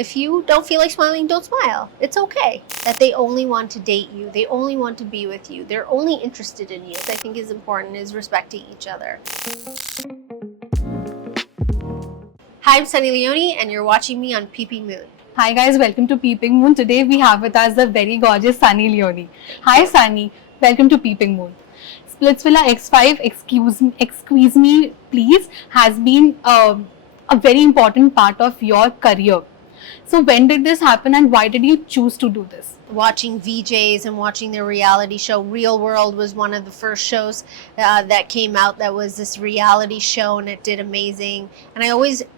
if you don't feel like smiling, don't smile. It's okay. That they only want to date you. They only want to be with you. They're only interested in you. What I think is important is respecting each other. Hi, I'm Sunny Leone, and you're watching me on PeepingMoon. Hi guys, welcome to PeepingMoon. Today we have with us the very gorgeous Sunny Leone. Hi Sunny, welcome to PeepingMoon. Splitsvilla X15, ExSqueeze Me Please has been a very important part of your career. So when did this happen and why did you choose to do this? Watching VJs and watching their reality show. Real World was one of the first shows that came out that was this reality show, and it did amazing. And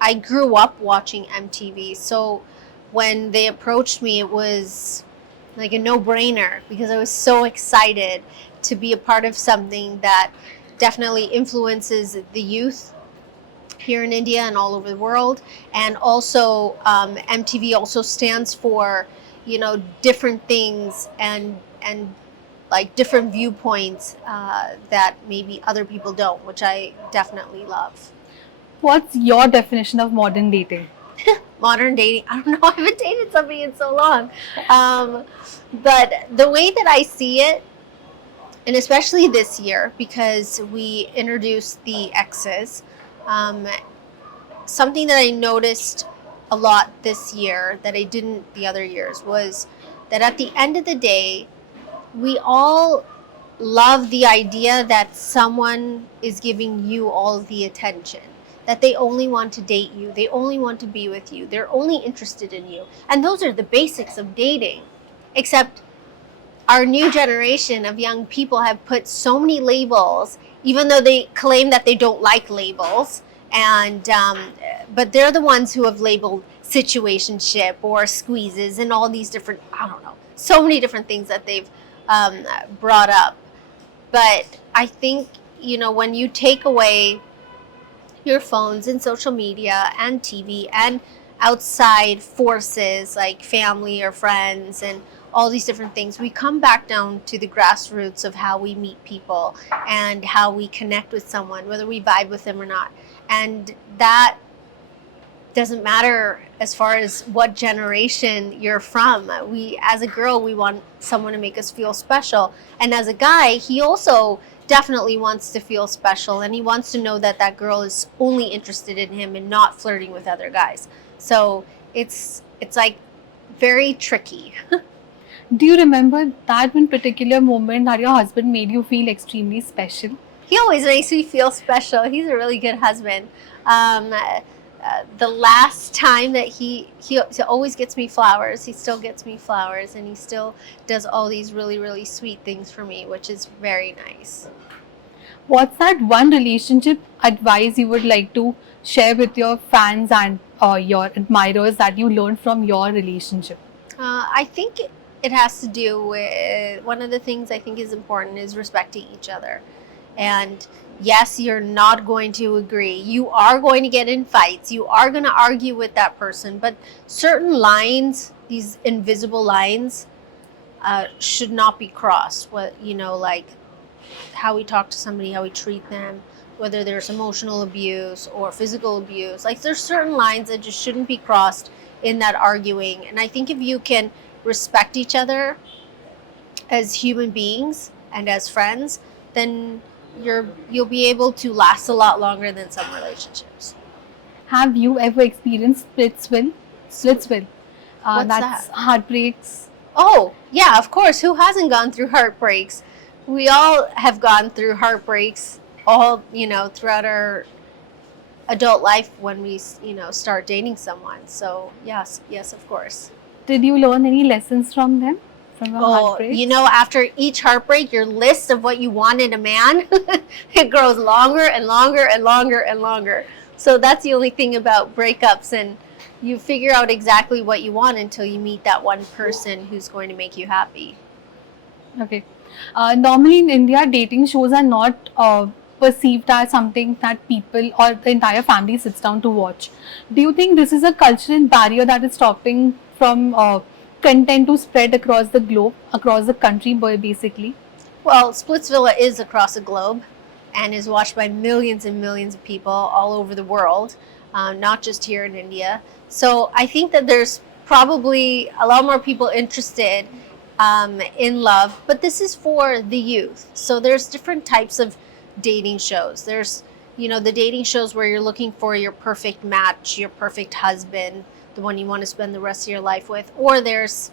I grew up watching MTV, so when they approached me, it was like a no-brainer because I was so excited to be a part of something that definitely influences the youth here in India and all over the world. And also MTV also stands for, you know, different things and like different viewpoints that maybe other people don't, which I definitely love. What's your definition of modern dating? Modern dating, I don't know, I haven't dated somebody in so long. But the way that I see it, and especially this year, because we introduced the X's, something that I noticed a lot this year that I didn't the other years was that at the end of the day, we all love the idea that someone is giving you all the attention, that they only want to date you, they only want to be with you, they're only interested in you. And those are the basics of dating, except our new generation of young people have put so many labels, even though they claim that they don't like labels. And but they're the ones who have labeled situationship or squeezes and all these different, I don't know, so many different things that they've brought up. But I think, you know, when you take away your phones and social media and TV and outside forces like family or friends and all these different things, we come back down to the grassroots of how we meet people and how we connect with someone, whether we vibe with them or not. And that doesn't matter as far as what generation you're from. We, as a girl, we want someone to make us feel special. And as a guy, he also definitely wants to feel special, and he wants to know that that girl is only interested in him and not flirting with other guys. So it's like very tricky. Do you remember that one particular moment that your husband made you feel extremely special? He always makes me feel special. He's a really good husband. The last time that he always gets me flowers. He still gets me flowers, and he still does all these really, really sweet things for me, which is very nice. What's that one relationship advice you would like to share with your fans and your admirers that you learned from your relationship? I think it has to do with, one of the things I think is important is respecting each other. And yes, you're not going to agree. You are going to get in fights. You are going to argue with that person. But certain lines, these invisible lines, should not be crossed. What, you know, like how we talk to somebody, how we treat them, whether there's emotional abuse or physical abuse. Like there's certain lines that just shouldn't be crossed in that arguing. And I think if you can respect each other as human beings and as friends, then you'll be able to last a lot longer than some relationships. Have you ever experienced Splitsville? What's that's that? Heartbreaks. Oh, yeah, of course. Who hasn't gone through heartbreaks? We all have gone through heartbreaks all, you know, throughout our adult life when we, you know, start dating someone. So yes, of course. Did you learn any lessons from them? From your heartbreaks? You know, after each heartbreak, your list of what you want in a man, it grows longer and longer and longer and longer. So that's the only thing about breakups, and you figure out exactly what you want until you meet that one person who's going to make you happy. Okay. Normally in India, dating shows are not perceived as something that people or the entire family sits down to watch. Do you think this is a cultural barrier that is stopping from content to spread across the globe, across the country basically? Well, Splitsvilla is across the globe and is watched by millions and millions of people all over the world, not just here in India. So I think that there's probably a lot more people interested in love, but this is for the youth. So there's different types of dating shows. There's, the dating shows where you're looking for your perfect match, your perfect husband, the one you want to spend the rest of your life with. Or there's,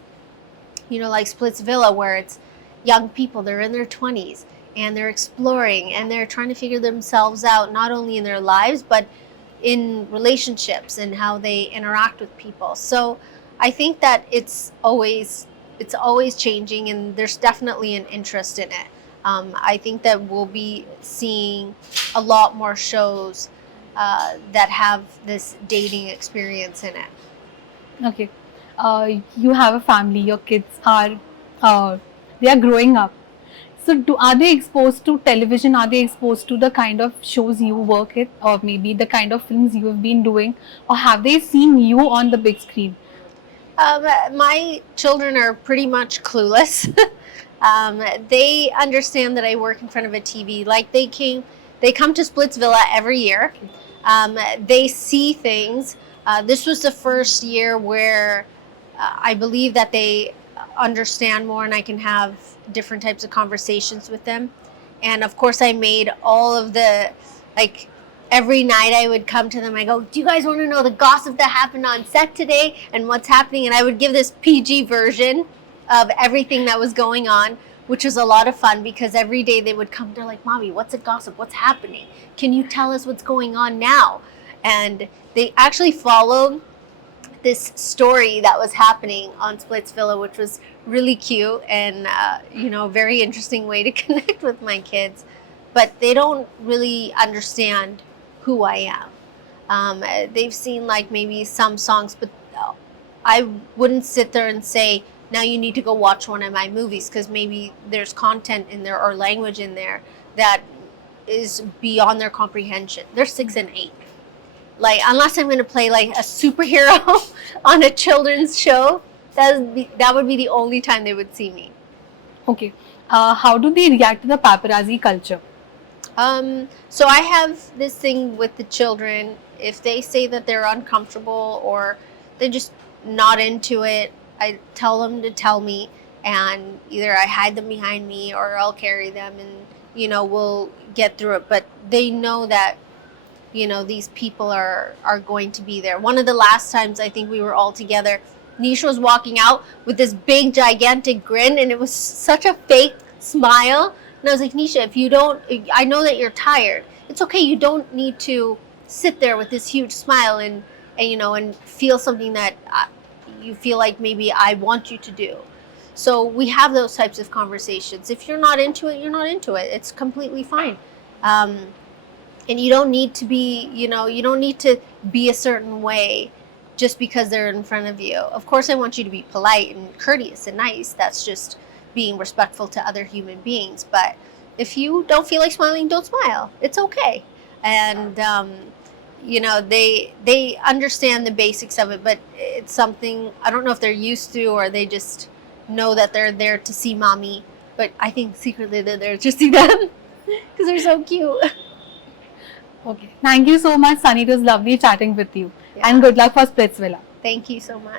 like Splitsvilla, where it's young people, they're in their 20s and they're exploring and they're trying to figure themselves out, not only in their lives, but in relationships and how they interact with people. So I think that it's always changing, and there's definitely an interest in it. I think that we'll be seeing a lot more shows that have this dating experience in it. Okay. You have a family, your kids are they are growing up. So are they exposed to television? Are they exposed to the kind of shows you work with, or maybe the kind of films you have been doing, or have they seen you on the big screen? My children are pretty much clueless. They understand that I work in front of a TV. Like they come to Splitsvilla every year. They see things. This was the first year where I believe that they understand more, and I can have different types of conversations with them. And of course, I made all of the, every night I would come to them, I go, do you guys want to know the gossip that happened on set today and what's happening? And I would give this PG version of everything that was going on, which was a lot of fun, because every day they would come, they're like, Mommy, what's the gossip? What's happening? Can you tell us what's going on now? And they actually followed this story that was happening on Splitsvilla, which was really cute and, very interesting way to connect with my kids. But they don't really understand who I am. They've seen maybe some songs, but I wouldn't sit there and say, now you need to go watch one of my movies, because maybe there's content in there or language in there that is beyond their comprehension. They're 6 and 8. Unless I'm going to play a superhero on a children's show, that would be the only time they would see me. Okay. How do they react to the paparazzi culture? So I have this thing with the children. If they say that they're uncomfortable or they're just not into it, I tell them to tell me, and either I hide them behind me or I'll carry them, and we'll get through it. But they know that these people are going to be there. One of the last times I think we were all together, Nisha was walking out with this big gigantic grin, and it was such a fake smile. And I was like, Nisha, I know that you're tired. It's okay. You don't need to sit there with this huge smile and feel something that you feel like maybe I want you to do. So we have those types of conversations. If you're not into it, you're not into it. It's completely fine. And you don't need to be, you don't need to be a certain way just because they're in front of you. Of course, I want you to be polite and courteous and nice. That's just being respectful to other human beings. But if you don't feel like smiling, don't smile. It's okay. And, they understand the basics of it, but it's something, I don't know if they're used to, or they just know that they're there to see mommy. But I think secretly they're there to see them because they're so cute. Okay. Thank you so much, Sunny. It was lovely chatting with you. Yeah. And good luck for Splitsvilla. Thank you so much.